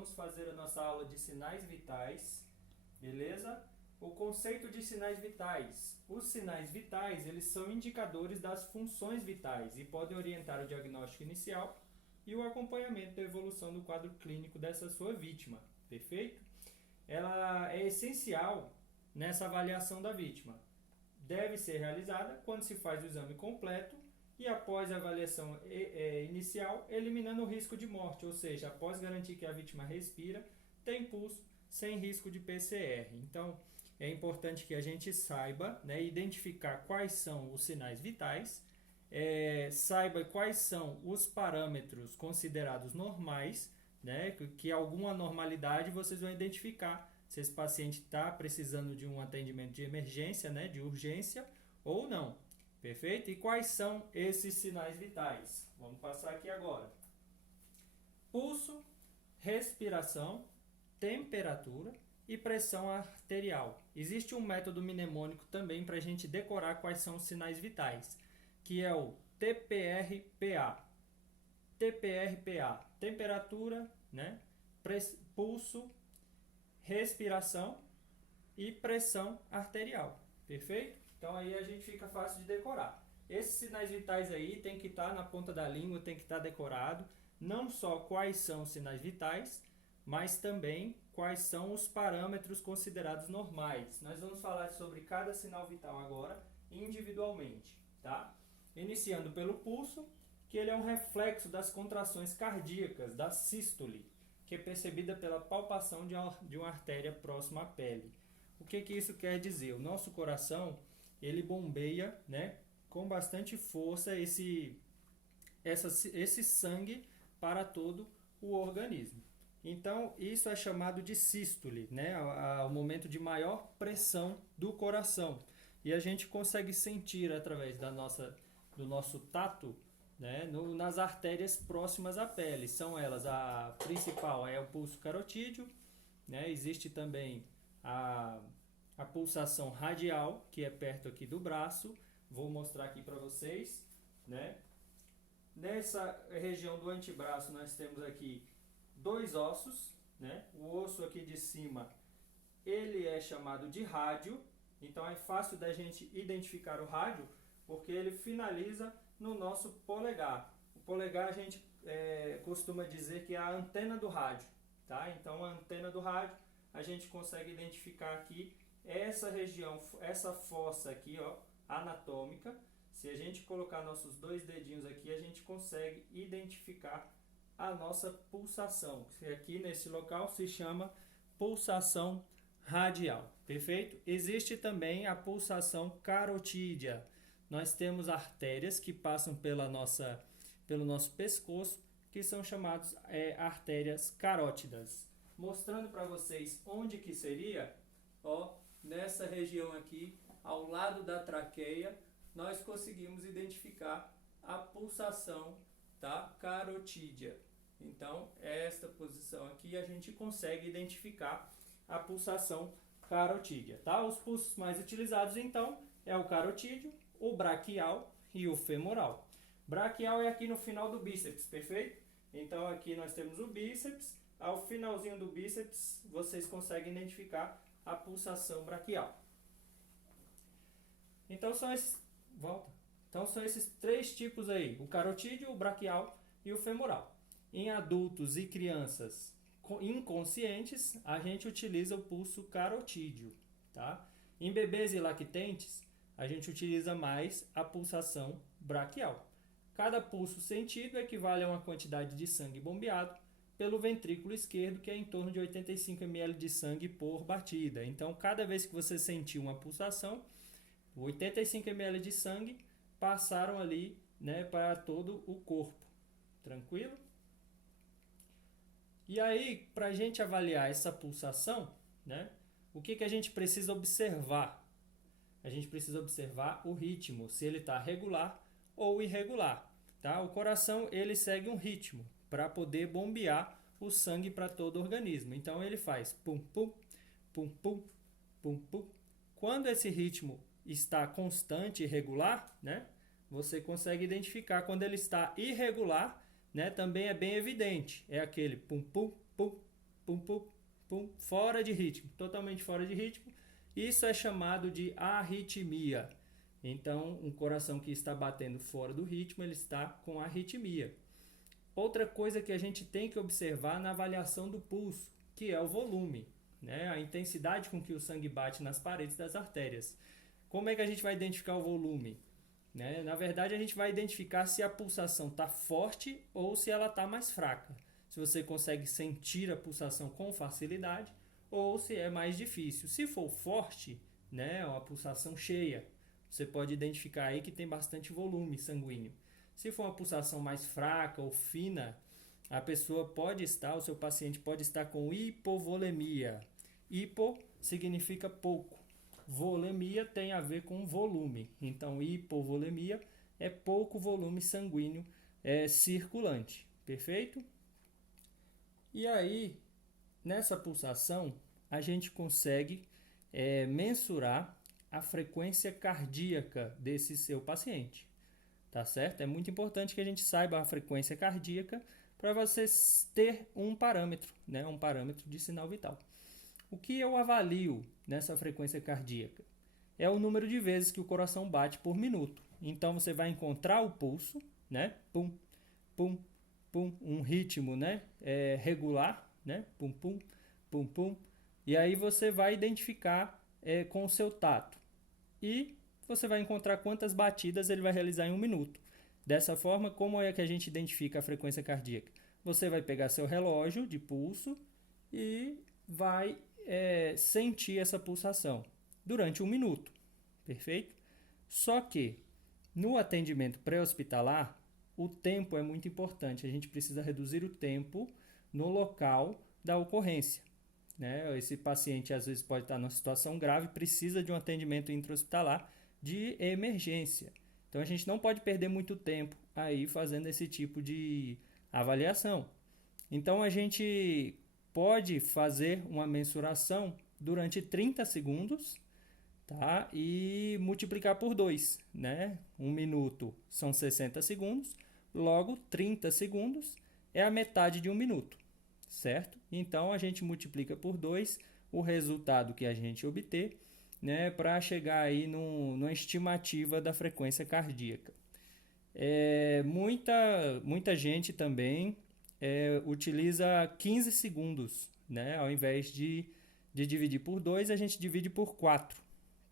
vamos fazer a nossa aula de sinais vitais, beleza? O conceito de sinais vitais. Os sinais vitais, eles são indicadores das funções vitais e podem orientar o diagnóstico inicial e o acompanhamento da evolução do quadro clínico dessa sua vítima, perfeito? Ela é essencial nessa avaliação da vítima. Deve ser realizada quando se faz o exame completo e após a avaliação inicial, eliminando o risco de morte, ou seja, após garantir que a vítima respira, tem pulso, sem risco de PCR. Então, é importante que a gente saiba, né, identificar quais são os sinais vitais, saiba quais são os parâmetros considerados normais, né, que alguma anormalidade vocês vão identificar se esse paciente está precisando de um atendimento de emergência, né, de urgência ou não. Perfeito? E quais são esses sinais vitais? Vamos passar aqui agora. Pulso, respiração, temperatura e pressão arterial. Existe um método mnemônico também para a gente decorar quais são os sinais vitais, que é o TPRPA. TPRPA, temperatura, né? Pulso, respiração e pressão arterial. Perfeito? Então aí a gente fica fácil de decorar. Esses sinais vitais aí tem que estar na ponta da língua, tem que estar decorado. Não só quais são os sinais vitais, mas também quais são os parâmetros considerados normais. Nós vamos falar sobre cada sinal vital agora individualmente, tá? Iniciando pelo pulso, que ele é um reflexo das contrações cardíacas, da sístole, que é percebida pela palpação de uma artéria próxima à pele. O que isso quer dizer? O nosso coração, ele bombeia, né, com bastante força esse sangue para todo o organismo. Então, isso é chamado de sístole, né, o momento de maior pressão do coração. E a gente consegue sentir através do nosso tato, né, nas artérias próximas à pele. São elas, a principal é o pulso carotídeo, né, existe também a pulsação radial, que é perto aqui do braço. Vou mostrar aqui para vocês, né? Nessa região do antebraço nós temos aqui dois ossos, né? O osso aqui de cima, ele é chamado de rádio, então é fácil da gente identificar o rádio, porque ele finaliza no nosso polegar. O polegar a gente costuma dizer que é a antena do rádio, tá? Então a antena do rádio a gente consegue identificar aqui essa região, essa fossa aqui, ó, anatômica. Se a gente colocar nossos dois dedinhos aqui, a gente consegue identificar a nossa pulsação, que aqui nesse local se chama pulsação radial, perfeito? Existe também a pulsação carotídea. Nós temos artérias que passam pelo nosso pescoço, que são chamadas artérias carótidas. Mostrando para vocês onde que seria, ó, nessa região aqui, ao lado da traqueia, nós conseguimos identificar a pulsação, tá, carotídea. Então, esta posição aqui a gente consegue identificar a pulsação carotídea, tá? Os pulsos mais utilizados, então, é o carotídeo, o braquial e o femoral. Braquial é aqui no final do bíceps, perfeito? Então, aqui nós temos o bíceps. Ao finalzinho do bíceps, vocês conseguem identificar a pulsação braquial. Então são esses três tipos aí, o carotídeo, o braquial e o femoral. Em adultos e crianças inconscientes, a gente utiliza o pulso carotídeo, tá? Em bebês e lactentes, a gente utiliza mais a pulsação braquial. Cada pulso sentido equivale a uma quantidade de sangue bombeado pelo ventrículo esquerdo, que é em torno de 85 ml de sangue por batida. Então, cada vez que você sentir uma pulsação, 85 ml de sangue passaram ali, né, para todo o corpo. Tranquilo? E aí, para a gente avaliar essa pulsação, né, o que a gente precisa observar? A gente precisa observar o ritmo, se ele está regular ou irregular. Tá? O coração, ele segue um ritmo para poder bombear o sangue para todo o organismo. Então ele faz pum pum, pum pum, pum pum. Quando esse ritmo está constante e regular, né, você consegue identificar. Quando ele está irregular, né, também é bem evidente. É aquele pum pum pum fora de ritmo, totalmente fora de ritmo. Isso é chamado de arritmia. Então, um coração que está batendo fora do ritmo, ele está com arritmia. Outra coisa que a gente tem que observar na avaliação do pulso, que é o volume, né? A intensidade com que o sangue bate nas paredes das artérias. Como é que a gente vai identificar o volume? Né? Na verdade, a gente vai identificar se a pulsação está forte ou se ela está mais fraca. Se você consegue sentir a pulsação com facilidade ou se é mais difícil. Se for forte, né, uma pulsação cheia, você pode identificar aí que tem bastante volume sanguíneo. Se for uma pulsação mais fraca ou fina, a pessoa pode estar, o seu paciente pode estar com hipovolemia. Hipo significa pouco. Volemia tem a ver com volume. Então, hipovolemia é pouco volume sanguíneo circulante. Perfeito? E aí, nessa pulsação, a gente consegue mensurar a frequência cardíaca desse seu paciente. Tá certo? É muito importante que a gente saiba a frequência cardíaca para você ter um parâmetro, né? Um parâmetro de sinal vital. O que eu avalio nessa frequência cardíaca? É o número de vezes que o coração bate por minuto. Então, você vai encontrar o pulso, né? Pum, pum, pum, um ritmo, né? Regular, né? Pum, pum, pum, pum. E aí você vai identificar com o seu tato. E você vai encontrar quantas batidas ele vai realizar em um minuto. Dessa forma, como é que a gente identifica a frequência cardíaca? Você vai pegar seu relógio de pulso e vai sentir essa pulsação durante um minuto. Perfeito? Só que no atendimento pré-hospitalar, o tempo é muito importante. A gente precisa reduzir o tempo no local da ocorrência. Né? Esse paciente às vezes pode estar numa situação grave, precisa de um atendimento intra-hospitalar de emergência. Então a gente não pode perder muito tempo aí fazendo esse tipo de avaliação. Então a gente pode fazer uma mensuração durante 30 segundos, tá? E multiplicar por 2, né? 1 minuto são 60 segundos, logo 30 segundos é a metade de 1 minuto, certo? Então a gente multiplica por 2 o resultado que a gente obter, né, para chegar aí numa estimativa da frequência cardíaca. Muita gente também utiliza 15 segundos, né? Ao invés de dividir por 2, a gente divide por 4,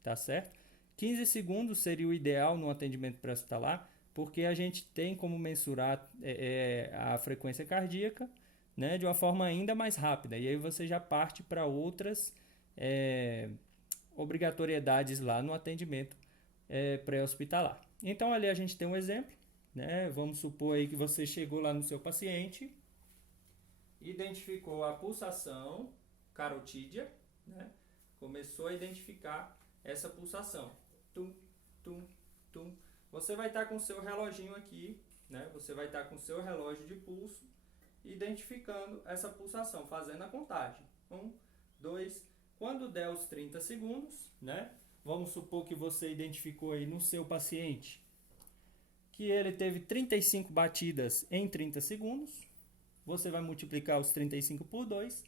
tá certo? 15 segundos seria o ideal no atendimento pré-hospitalar, porque a gente tem como mensurar a frequência cardíaca, né, de uma forma ainda mais rápida. E aí você já parte para outras obrigatoriedades lá no atendimento pré-hospitalar. Então ali a gente tem um exemplo, né? Vamos supor aí que você chegou lá no seu paciente, identificou a pulsação carotídea, né? Começou a identificar essa pulsação. Tum, tum, tum. Você vai estar com o seu reloginho aqui, né? Você vai estar com o seu relógio de pulso, identificando essa pulsação, fazendo a contagem. 1, 2, quando der os 30 segundos, né? Vamos supor que você identificou aí no seu paciente que ele teve 35 batidas em 30 segundos. Você vai multiplicar os 35 por 2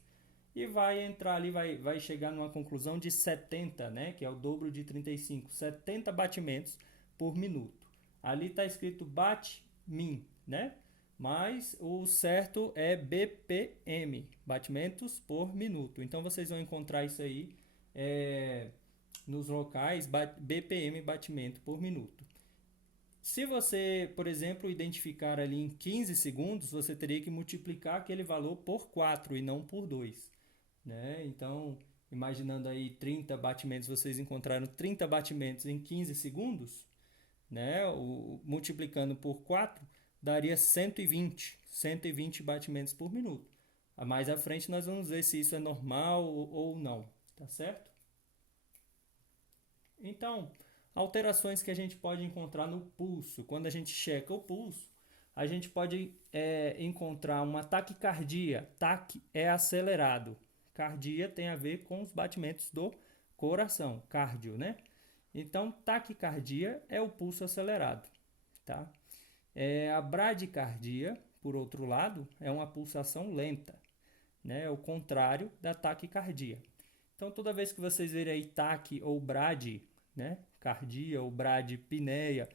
e vai entrar ali, vai chegar numa conclusão de 70, né? Que é o dobro de 35, 70 batimentos por minuto. Ali está escrito bate-min, né? Mas o certo é BPM, batimentos por minuto. Então vocês vão encontrar isso aí nos locais, BPM, batimento por minuto. Se você, por exemplo, identificar ali em 15 segundos, você teria que multiplicar aquele valor por 4 e não por 2. Né? Então, imaginando aí 30 batimentos, vocês encontraram 30 batimentos em 15 segundos, né? Multiplicando por 4, daria 120 batimentos por minuto. Mais à frente nós vamos ver se isso é normal ou não, tá certo? Então, alterações que a gente pode encontrar no pulso. Quando a gente checa o pulso, a gente pode encontrar uma taquicardia. Taque é acelerado. Cardia tem a ver com os batimentos do coração, cardio, né? Então, taquicardia é o pulso acelerado, tá? A bradicardia, por outro lado, é uma pulsação lenta. né? É o contrário da taquicardia. Então, toda vez que vocês verem aí taque ou brade, né? Cardia ou bradipneia,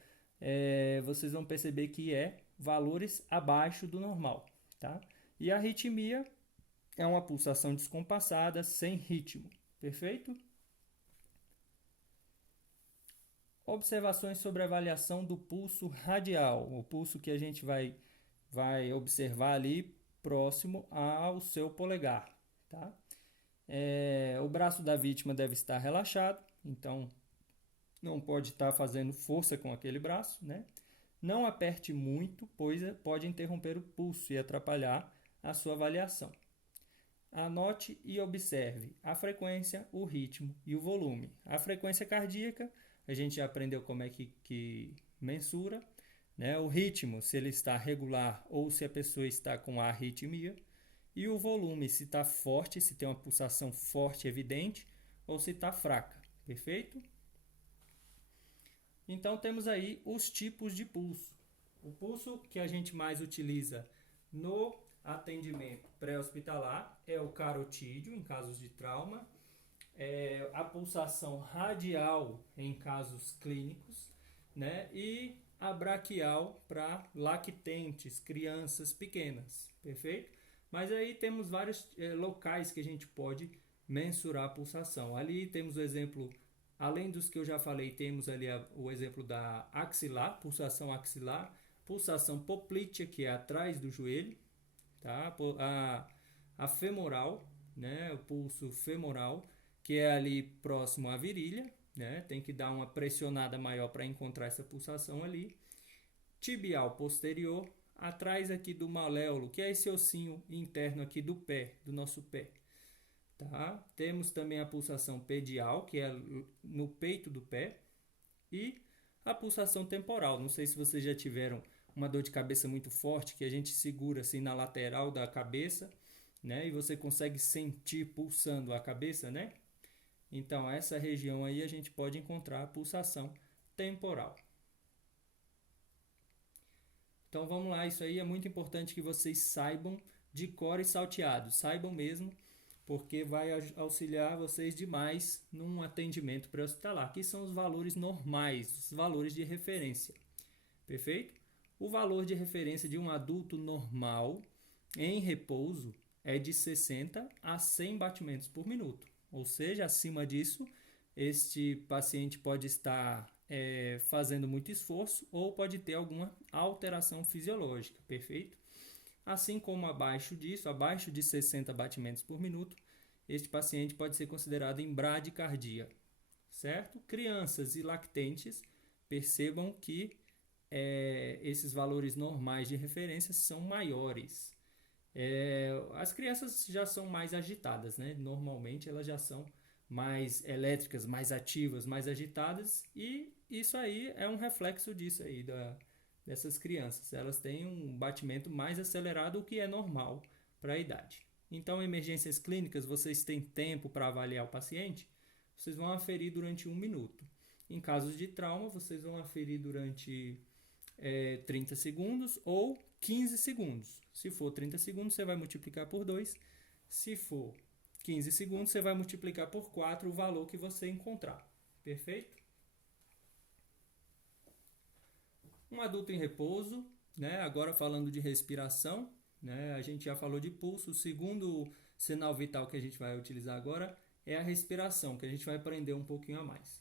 vocês vão perceber que é valores abaixo do normal, tá? E a arritmia é uma pulsação descompassada, sem ritmo, perfeito? Observações sobre a avaliação do pulso radial, o pulso que a gente vai observar ali próximo ao seu polegar, tá? O braço da vítima deve estar relaxado, então não pode estar fazendo força com aquele braço, né? Não aperte muito, pois pode interromper o pulso e atrapalhar a sua avaliação. Anote e observe a frequência, o ritmo e o volume. A frequência cardíaca, a gente já aprendeu como é que mensura, né? O ritmo, se ele está regular ou se a pessoa está com arritmia. E o volume, se está forte, se tem uma pulsação forte, evidente, ou se está fraca. Perfeito? Então, temos aí os tipos de pulso. O pulso que a gente mais utiliza no atendimento pré-hospitalar é o carotídeo, em casos de trauma, a pulsação radial em casos clínicos, né? E a braquial para lactentes, crianças pequenas, perfeito? Mas aí temos vários locais que a gente pode mensurar a pulsação. Ali temos o exemplo, além dos que eu já falei, temos ali o exemplo da axilar, pulsação poplítea, que é atrás do joelho, tá? A femoral, né? O pulso femoral, que é ali próximo à virilha, né? Tem que dar uma pressionada maior para encontrar essa pulsação ali. Tibial posterior, atrás aqui do maléolo, que é esse ossinho interno aqui do pé, do nosso pé. Tá? Temos também a pulsação pedial, que é no peito do pé. E a pulsação temporal. Não sei se vocês já tiveram uma dor de cabeça muito forte, que a gente segura assim na lateral da cabeça, né? E você consegue sentir pulsando a cabeça, né? Então, essa região aí a gente pode encontrar a pulsação temporal. Então, vamos lá. Isso aí é muito importante que vocês saibam de cor e salteado. Saibam mesmo, porque vai auxiliar vocês demais num atendimento pré-hospitalar, que são os valores normais, os valores de referência. Perfeito? O valor de referência de um adulto normal em repouso é de 60 a 100 batimentos por minuto. Ou seja, acima disso, este paciente pode estar fazendo muito esforço ou pode ter alguma alteração fisiológica, perfeito? Assim como abaixo disso, abaixo de 60 batimentos por minuto, este paciente pode ser considerado em bradicardia, certo? Crianças e lactentes, percebam que esses valores normais de referência são maiores. As crianças já são mais agitadas, né? Normalmente elas já são mais elétricas, mais ativas, mais agitadas, e isso aí é um reflexo disso aí, dessas crianças. Elas têm um batimento mais acelerado, o que é normal para a idade. Então, emergências clínicas, vocês têm tempo para avaliar o paciente? Vocês vão aferir durante 1 minuto. Em casos de trauma, vocês vão aferir durante 30 segundos ou 15 segundos. Se for 30 segundos, você vai multiplicar por 2. Se for 15 segundos, você vai multiplicar por 4 o valor que você encontrar. Perfeito? Um adulto em repouso, né? Agora falando de respiração, né? A gente já falou de pulso. O segundo sinal vital que a gente vai utilizar agora é a respiração, que a gente vai aprender um pouquinho a mais.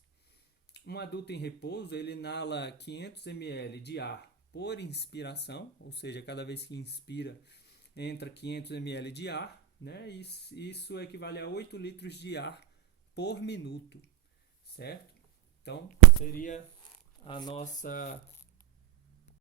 Um adulto em repouso, ele inala 500 ml de ar por inspiração, ou seja, cada vez que inspira, entra 500 ml de ar, né? Isso equivale a 8 litros de ar por minuto, certo? Então, seria a nossa